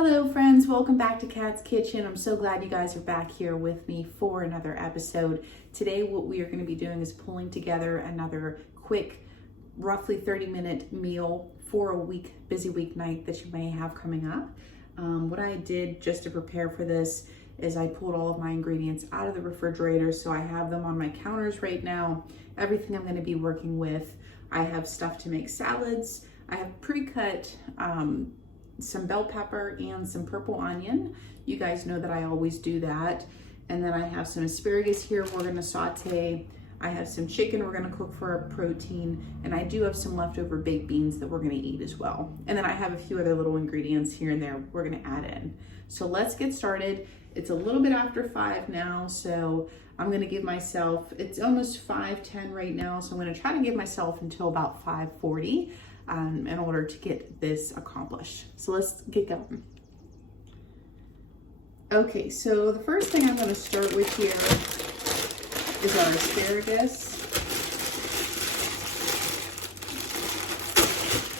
Hello friends, welcome back to Kat's Kitchen. I'm so glad you guys are back here with me for another episode. Today what we are going to be doing is pulling together another quick, roughly 30-minute meal for a busy weeknight that you may have coming up. What I did just to prepare for this is I pulled all of my ingredients out of the refrigerator, so I have them on my counters right now. Everything I'm going to be working with. I have stuff to make salads. I have pre-cut some bell pepper and some purple onion. You guys know that I always do that. And then I have some asparagus here we're gonna saute. I have some chicken we're gonna cook for our protein. And I do have some leftover baked beans that we're gonna eat as well. And then I have a few other little ingredients here and there we're gonna add in. So let's get started. It's a little bit after 5 now, so I'm gonna give myself, it's almost 5:10 right now, so I'm gonna try to give myself until about 5:40. In order to get this accomplished. So let's get going. Okay, so the first thing I'm going to start with here is our asparagus.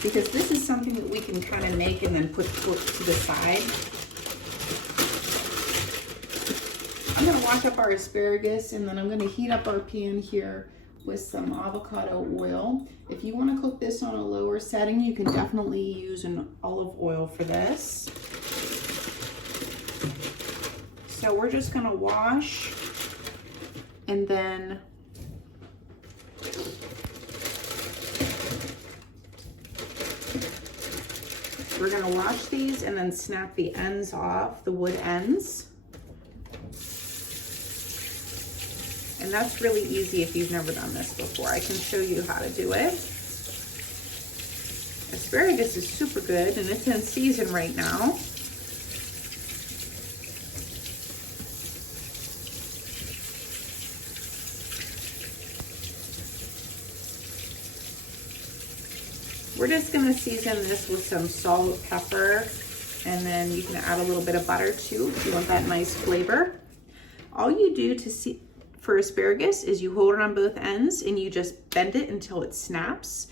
Because this is something that we can kind of make and then put to the side. I'm going to wash up our asparagus and then I'm going to heat up our pan here with some avocado oil. If you want to cook this on a lower setting, you can definitely use an olive oil for this. So we're just going to wash and then we're going to wash these and then snap the ends off, the wood ends. And that's really easy if you've never done this before. I can show you how to do it. Asparagus is super good and it's in season right now. We're just gonna season this with some salt, pepper, and then you can add a little bit of butter too if you want that nice flavor. All you do for asparagus is you hold it on both ends and you just bend it until it snaps.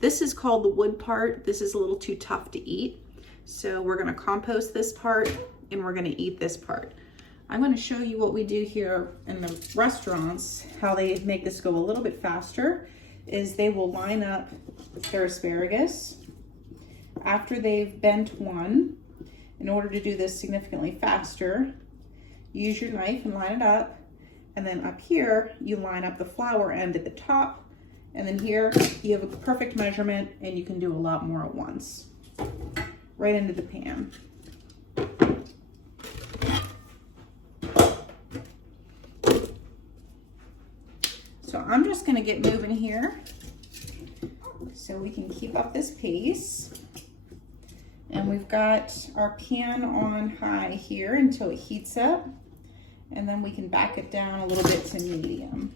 This is called the wood part. This is a little too tough to eat. So we're gonna compost this part and we're gonna eat this part. I'm gonna show you what we do here in the restaurants, how they make this go a little bit faster, is they will line up their asparagus after they've bent one. In order to do this significantly faster, use your knife and line it up. And then up here, you line up the flower end at the top. And then here, you have a perfect measurement and you can do a lot more at once. Right into the pan. So I'm just gonna get moving here so we can keep up this pace. And we've got our pan on high here until it heats up. And then we can back it down a little bit to medium.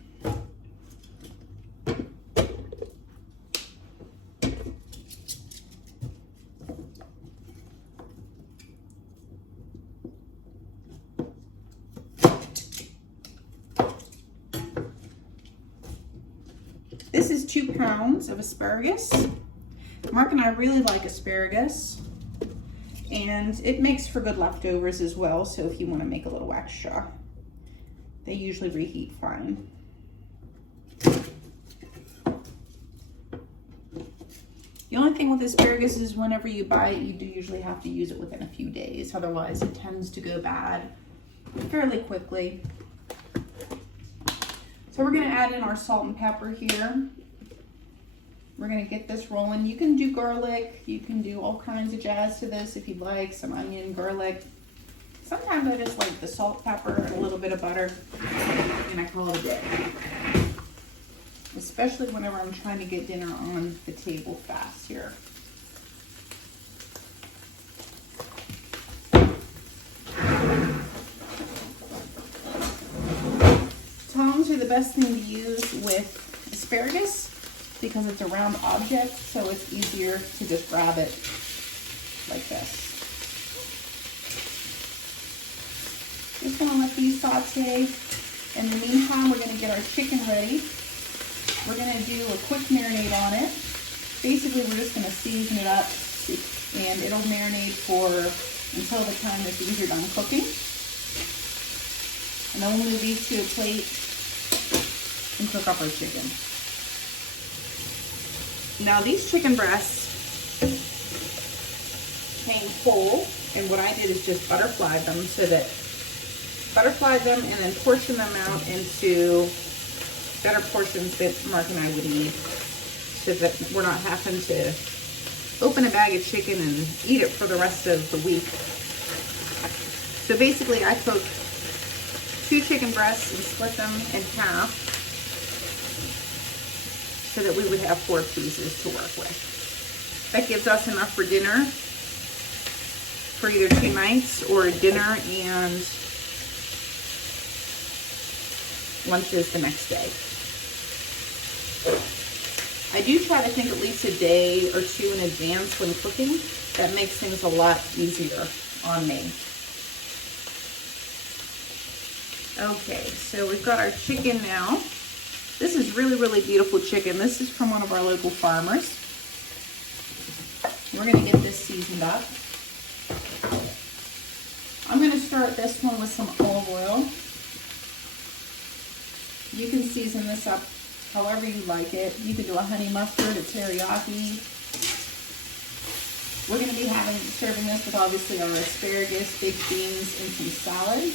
This is 2 pounds of asparagus. Mark and I really like asparagus. And it makes for good leftovers as well, so if you want to make a little extra. They usually reheat fine. The only thing with asparagus is whenever you buy it, you do usually have to use it within a few days. Otherwise, it tends to go bad fairly quickly. So we're going to add in our salt and pepper here. We're going to get this rolling. You can do garlic. You can do all kinds of jazz to this if you'd like. Some onion, garlic. Sometimes I just like the salt, pepper, and a little bit of butter, and I call it a day. Especially whenever I'm trying to get dinner on the table fast here. Tongs are the best thing to use with asparagus because it's a round object, so it's easier to just grab it like this. Just gonna let these saute. In the meantime, we're gonna get our chicken ready. We're gonna do a quick marinade on it. Basically, we're just gonna season it up and it'll marinate for until the time that these are done cooking. And then we'll move these to a plate and cook up our chicken. Now these chicken breasts came whole, and what I did is just butterfly them and then portion them out into better portions that Mark and I would eat, so that we're not having to open a bag of chicken and eat it for the rest of the week. So basically I cook 2 chicken breasts and split them in half so that we would have 4 pieces to work with. That gives us enough for dinner for either 2 nights or dinner and lunches the next day. I do try to think at least a day or 2 in advance when cooking. That makes things a lot easier on me. Okay, so we've got our chicken now. This is really, really beautiful chicken. This is from one of our local farmers. We're gonna get this seasoned up. I'm gonna start this one with some olive oil. You can season this up however you like it. You could do a honey mustard, a teriyaki. We're going to be serving this with obviously our asparagus, baked beans, and some salad.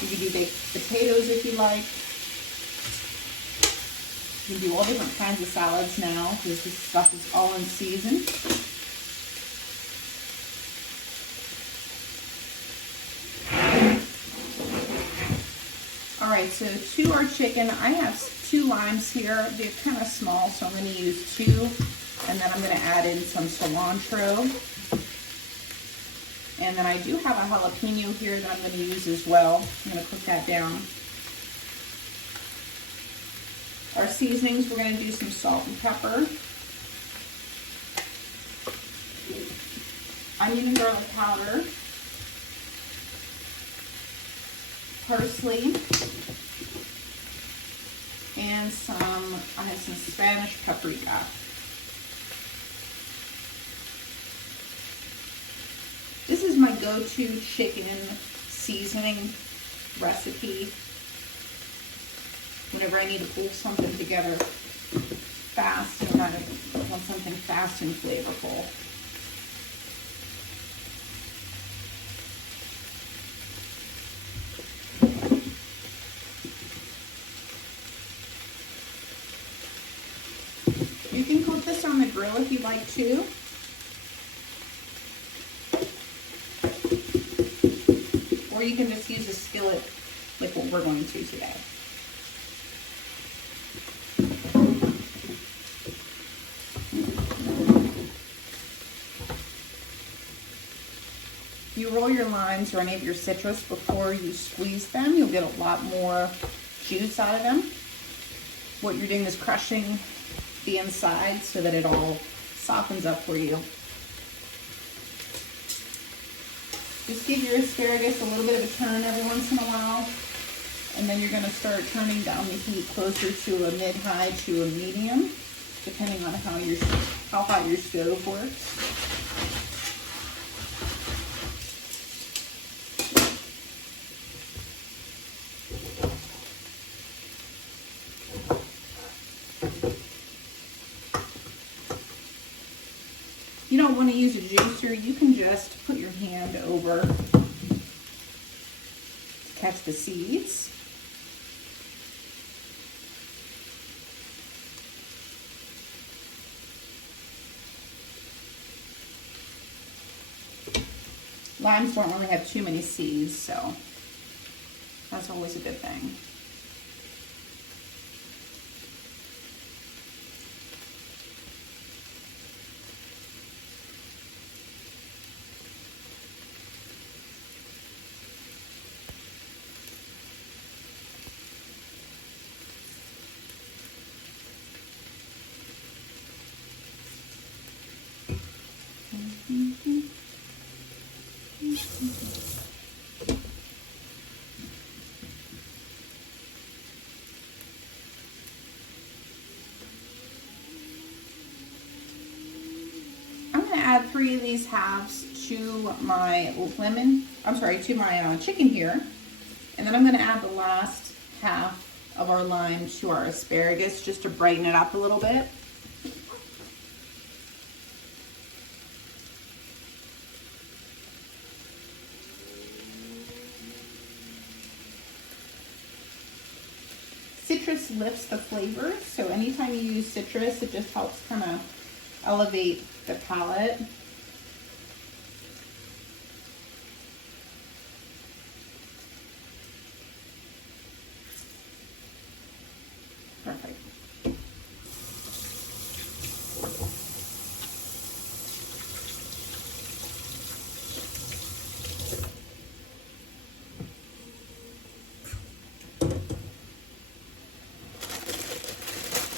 You can do baked potatoes if you like. You can do all different kinds of salads now because this stuff is all in season. All right, so to our chicken, I have 2 limes here. They're kind of small, so I'm going to use 2, and then I'm going to add in some cilantro. And then I do have a jalapeno here that I'm going to use as well. I'm going to cook that down. Our seasonings, we're going to do some salt and pepper, onion and garlic powder, parsley, and I have some Spanish paprika. This is my go-to chicken seasoning recipe whenever I need to pull something together fast and I want something fast and flavorful. You can cook this on the grill if you'd like to. Or you can just use a skillet like what we're going to today. You roll your limes or any of your citrus before you squeeze them. You'll get a lot more juice out of them. What you're doing is crushing the inside so that it all softens up for you. Just give your asparagus a little bit of a turn every once in a while, and then you're going to start turning down the heat closer to a mid-high to a medium, depending on how hot your stove works. You don't want to use a juicer, you can just put your hand over to catch the seeds. Limes don't really have too many seeds, so that's always a good thing. these halves to my to my chicken here. And then I'm gonna add the last half of our lime to our asparagus just to brighten it up a little bit. Citrus lifts the flavor, so anytime you use citrus, it just helps kind of elevate the palate. Perfect.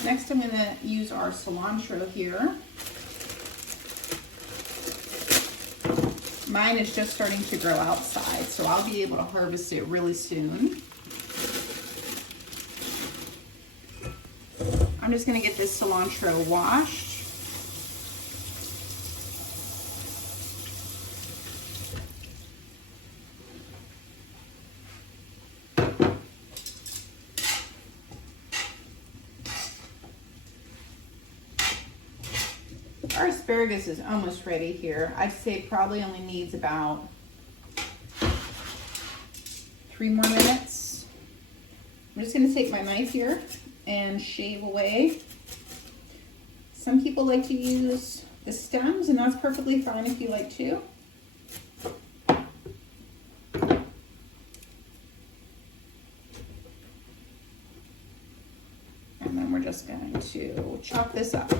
Next, I'm going to use our cilantro here. Mine is just starting to grow outside, so I'll be able to harvest it really soon. I'm just going to get this cilantro washed. Our asparagus is almost ready here. I'd say probably only needs about 3 more minutes. I'm just gonna take my knife here and shave away. Some people like to use the stems, and that's perfectly fine if you like to. And then we're just going to chop this up.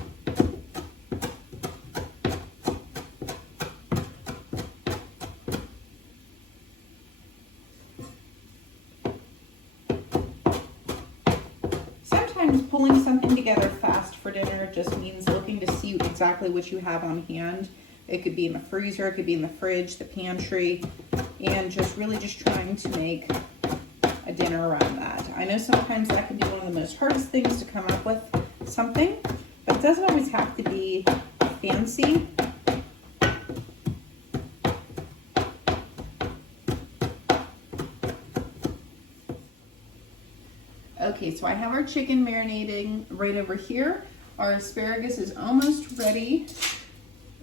Pulling something together fast for dinner just means looking to see exactly what you have on hand. It could be in the freezer, it could be in the fridge, the pantry, and just really just trying to make a dinner around that. I know sometimes that can be one of the most hardest things to come up with something, but it doesn't always have to be fancy. Okay, so I have our chicken marinating right over here. Our asparagus is almost ready.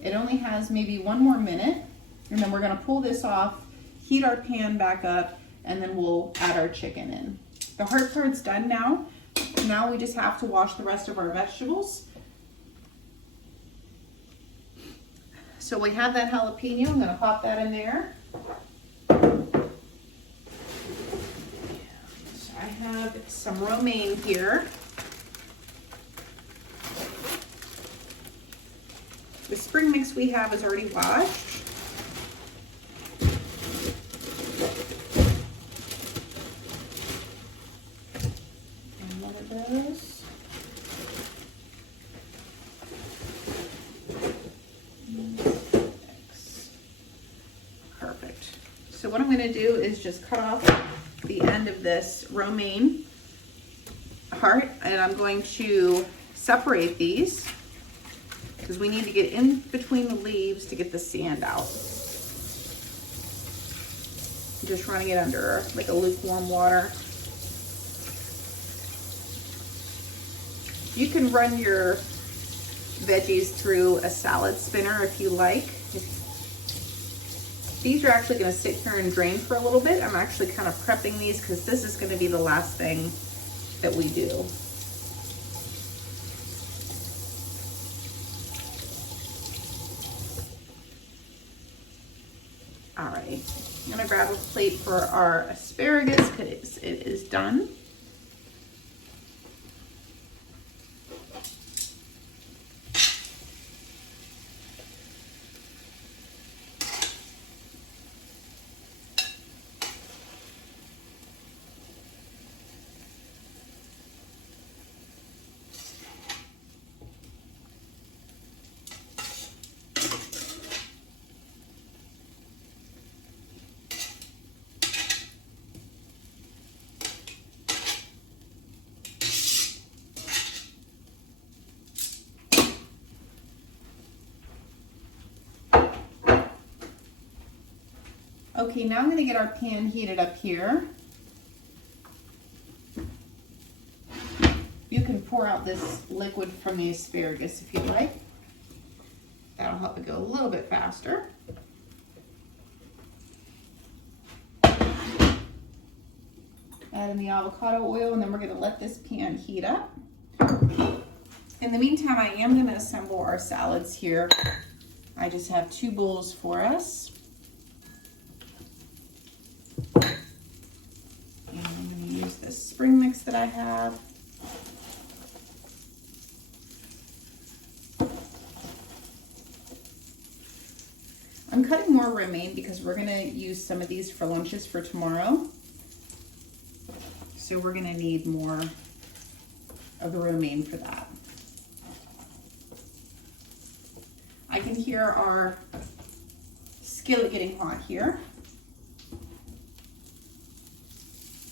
It only has maybe 1 more minute, and then we're gonna pull this off, heat our pan back up, and then we'll add our chicken in. The hard part's done now. Now we just have to wash the rest of our vegetables. So we have that jalapeno. I'm gonna pop that in there. I have some romaine here. The spring mix we have is already washed. And one of those. Perfect. So what I'm going to do is just cut off the end of this romaine heart, and I'm going to separate these because we need to get in between the leaves to get the sand out. Just running it under like a lukewarm water. You can run your veggies through a salad spinner if you like. These are actually going to sit here and drain for a little bit. I'm actually kind of prepping these because this is going to be the last thing that we do. All right, I'm going to grab a plate for our asparagus because it is done. Okay, now I'm gonna get our pan heated up here. You can pour out this liquid from the asparagus if you'd like. That'll help it go a little bit faster. Add in the avocado oil, and then we're gonna let this pan heat up. In the meantime, I am gonna assemble our salads here. I just have 2 bowls for us. And I'm gonna use this spring mix that I have. I'm cutting more romaine because we're gonna use some of these for lunches for tomorrow. So we're gonna need more of the romaine for that. I can hear our skillet getting hot here.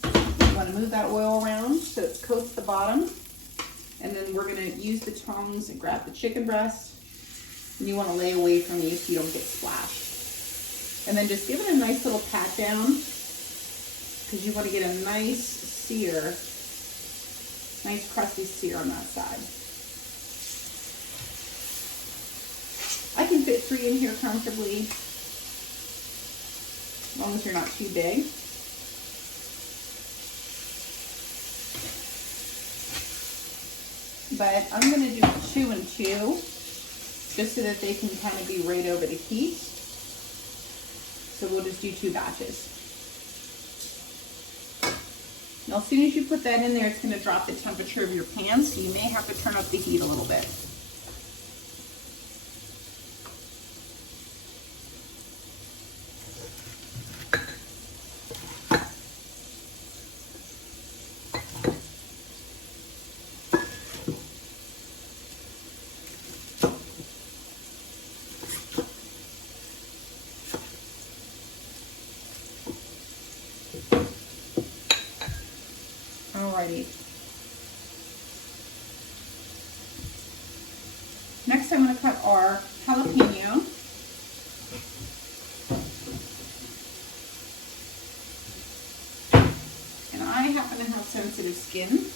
You wanna move that oil around so it coats the bottom. And then we're gonna use the tongs and grab the chicken breast. And you wanna lay away from these so you don't get splashed. And then just give it a nice little pat down because you wanna get a nice sear, nice crusty sear on that side. I can fit 3 in here comfortably, as long as you're not too big. But I'm gonna do 2 and 2, just so that they can kind of be right over the heat. So we'll just do 2 batches. Now, as soon as you put that in there, it's gonna drop the temperature of your pan, so you may have to turn up the heat a little bit. Alrighty. Next, I'm going to cut our jalapeno. And I happen to have sensitive skin.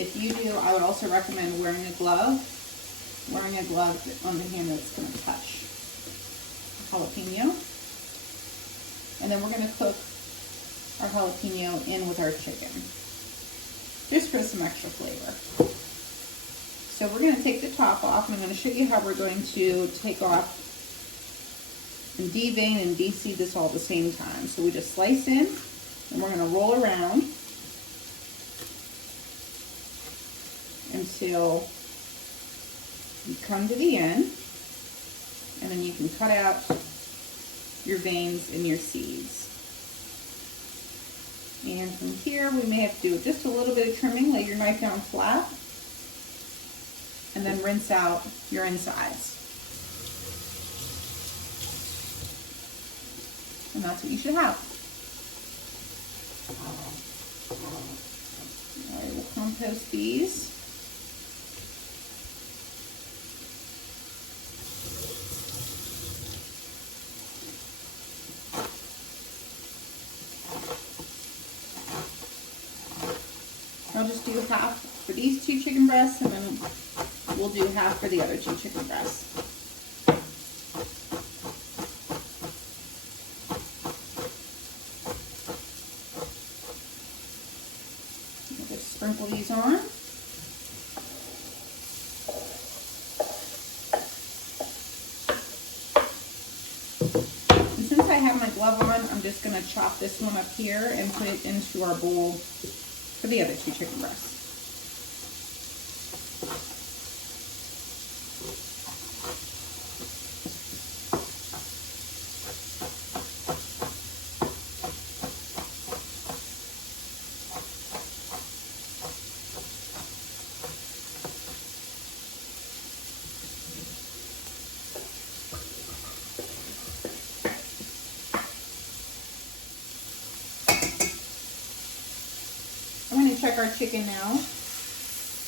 If you do, I would also recommend wearing a glove. Wearing a glove on the hand that's going to touch jalapeno. And then we're going to cook our jalapeno in with our chicken, just for some extra flavor. So we're going to take the top off, and I'm going to show you how we're going to take off and devein and de-seed this all at the same time. So we just slice in, and we're going to roll around until you come to the end, and then you can cut out your veins and your seeds. And from here, we may have to do just a little bit of trimming. Lay your knife down flat, and then rinse out your insides. And that's what you should have. All right, we'll compost these. I'll just do half for these 2 chicken breasts, and then we'll do half for the other 2 chicken breasts. I'll just sprinkle these on. And since I have my glove on, I'm just going to chop this one up here and put it into our bowl for the other 2 chicken breasts. Check our chicken now.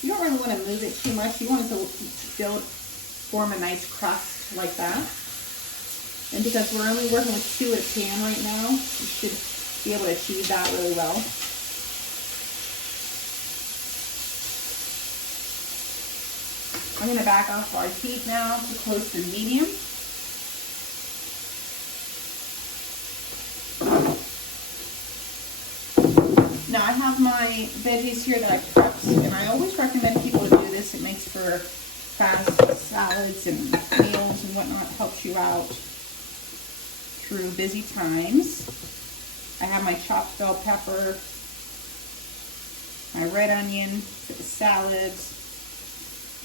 You don't really want to move it too much. You want it to form a nice crust like that. And because we're only working with 2 at a pan right now, you should be able to achieve that really well. I'm going to back off our heat now to close to medium. Now I have my veggies here that I prepped, and I always recommend people to do this. It makes for fast salads and meals and whatnot, helps you out through busy times. I have my chopped bell pepper, my red onion, salads,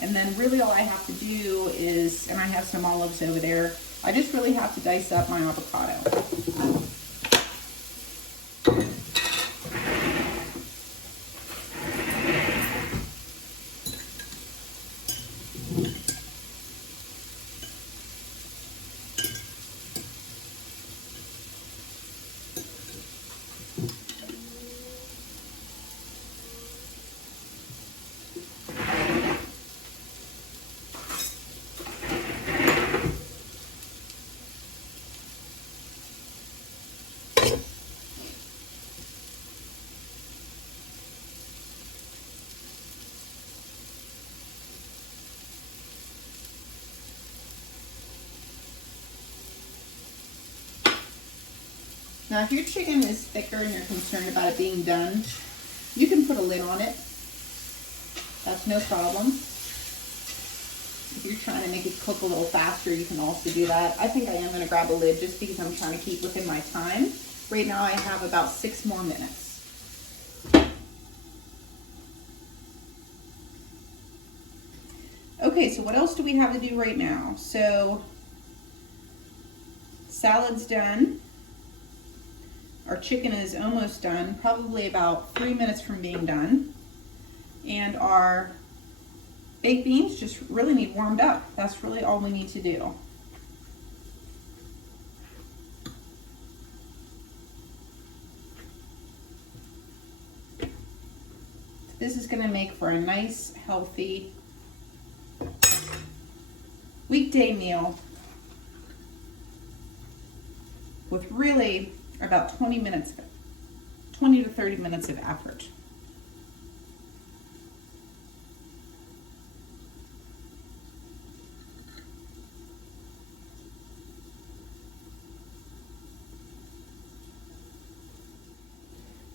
and then really all I have to do is, and I have some olives over there, I just really have to dice up my avocado. Now, if your chicken is thicker and you're concerned about it being done, you can put a lid on it. That's no problem. If you're trying to make it cook a little faster, you can also do that. I think I am going to grab a lid just because I'm trying to keep within my time. Right now I have about 6 more minutes. Okay, so what else do we have to do right now? So, salad's done. Our chicken is almost done, probably about 3 minutes from being done. And our baked beans just really need warmed up. That's really all we need to do. This is going to make for a nice, healthy weekday meal with really about 20 to 30 minutes of effort.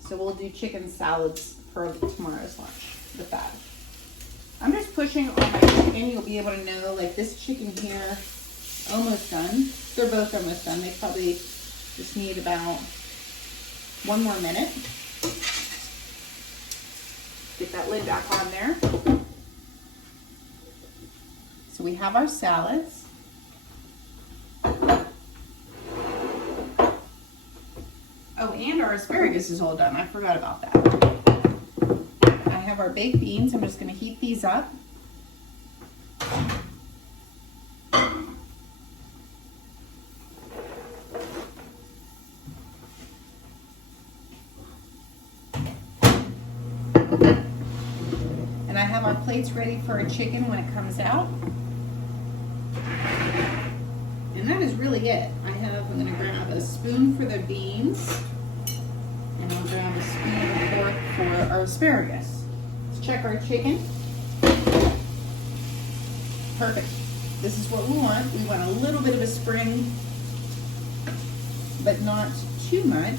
So we'll do chicken salads for tomorrow's lunch with that. I'm just pushing on my chicken. You'll be able to know, like this chicken here, almost done. They're both almost done. They probably just need about 1 more minute. Get that lid back on there. So we have our salads. Oh, and our asparagus is all done. I forgot about that. I have our baked beans. I'm just going to heat these up. And I have our plates ready for our chicken when it comes out. And that is really it. I'm going to grab a spoon for the beans, and I'll grab a spoon and fork for our asparagus. Let's check our chicken. Perfect. This is what we want. We want a little bit of a spring, but not too much.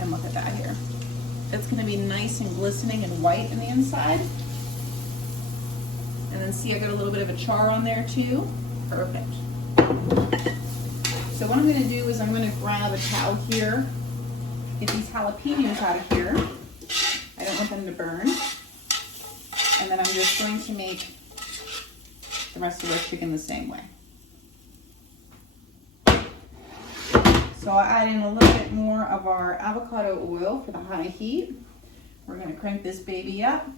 And look at that here. It's going to be nice and glistening and white in the inside. And then see, I got a little bit of a char on there too. Perfect. So what I'm going to do is I'm going to grab a towel here, get these jalapenos out of here. I don't want them to burn. And then I'm just going to make the rest of our chicken the same way. So I'll add in a little bit more of our avocado oil for the high heat. We're going to crank this baby up.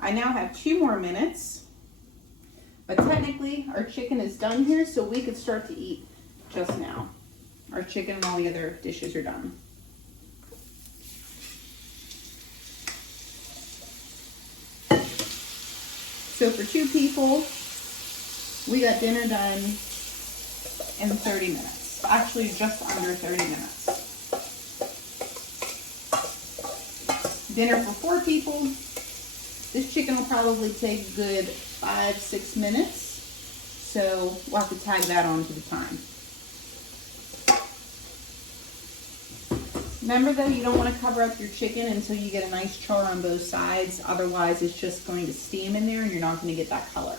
I now have 2 more minutes. But technically, our chicken is done here, so we could start to eat just now. Our chicken and all the other dishes are done. So for 2 people, we got dinner done in 30 minutes. Actually, just under 30 minutes. Dinner for 4 people. This chicken will probably take a good 5-6 minutes. So we'll have to tag that on to the time. Remember though, you don't want to cover up your chicken until you get a nice char on both sides. Otherwise, it's just going to steam in there and you're not going to get that color.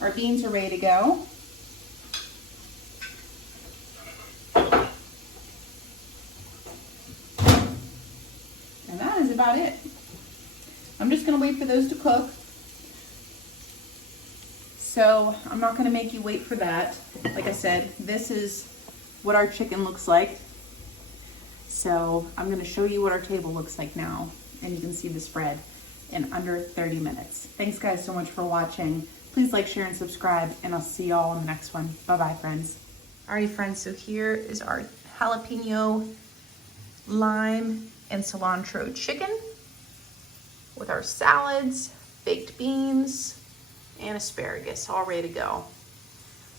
Our beans are ready to go. And that is about it. I'm just gonna wait for those to cook. So I'm not gonna make you wait for that. Like I said, this is what our chicken looks like. So I'm gonna show you what our table looks like now. And you can see the spread in under 30 minutes. Thanks guys so much for watching. Please like, share, and subscribe, and I'll see y'all in the next one. Bye-bye, friends. Alrighty, friends, so here is our jalapeno, lime, and cilantro chicken with our salads, baked beans, and asparagus, all ready to go.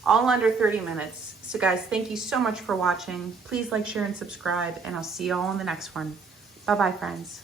All under 30 minutes. So guys, thank you so much for watching. Please like, share, and subscribe, and I'll see y'all in the next one. Bye-bye, friends.